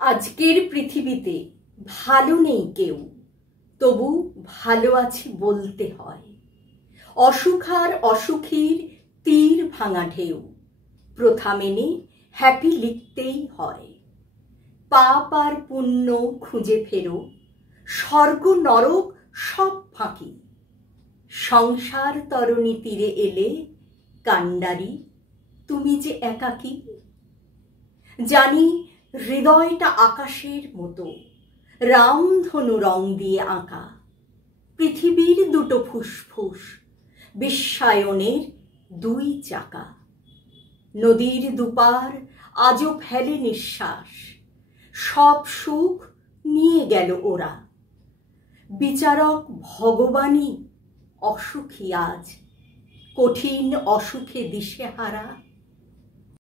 আজকের পৃথিবীতে ভালো নেই কেউ, তবু ভালো আছি বলতে হয়। অসুখ আর অসুখীর তীর ভাঙা ঢেউ, প্রথা মেনে হ্যাপি লিখতেই হয়। পাপ আর পুণ্য খুঁজে ফেরো, স্বর্গ নরক সব ফাঁকি। সংসার তরণী তীরে এলে কান্ডারি তুমি যে একাকী। জানি হৃদয়টা আকাশের মতো, রামধনু রং দিয়ে আঁকা। পৃথিবীর দুটো ফুসফুস, বিশ্বায়নের দুই চাকা। নদীর দুপার আজও ফেলে নিঃশ্বাস, সব সুখ নিয়ে গেল ওরা। বিচারক ভগবানই অসুখী আজ, কঠিন অসুখে দিশেহারা।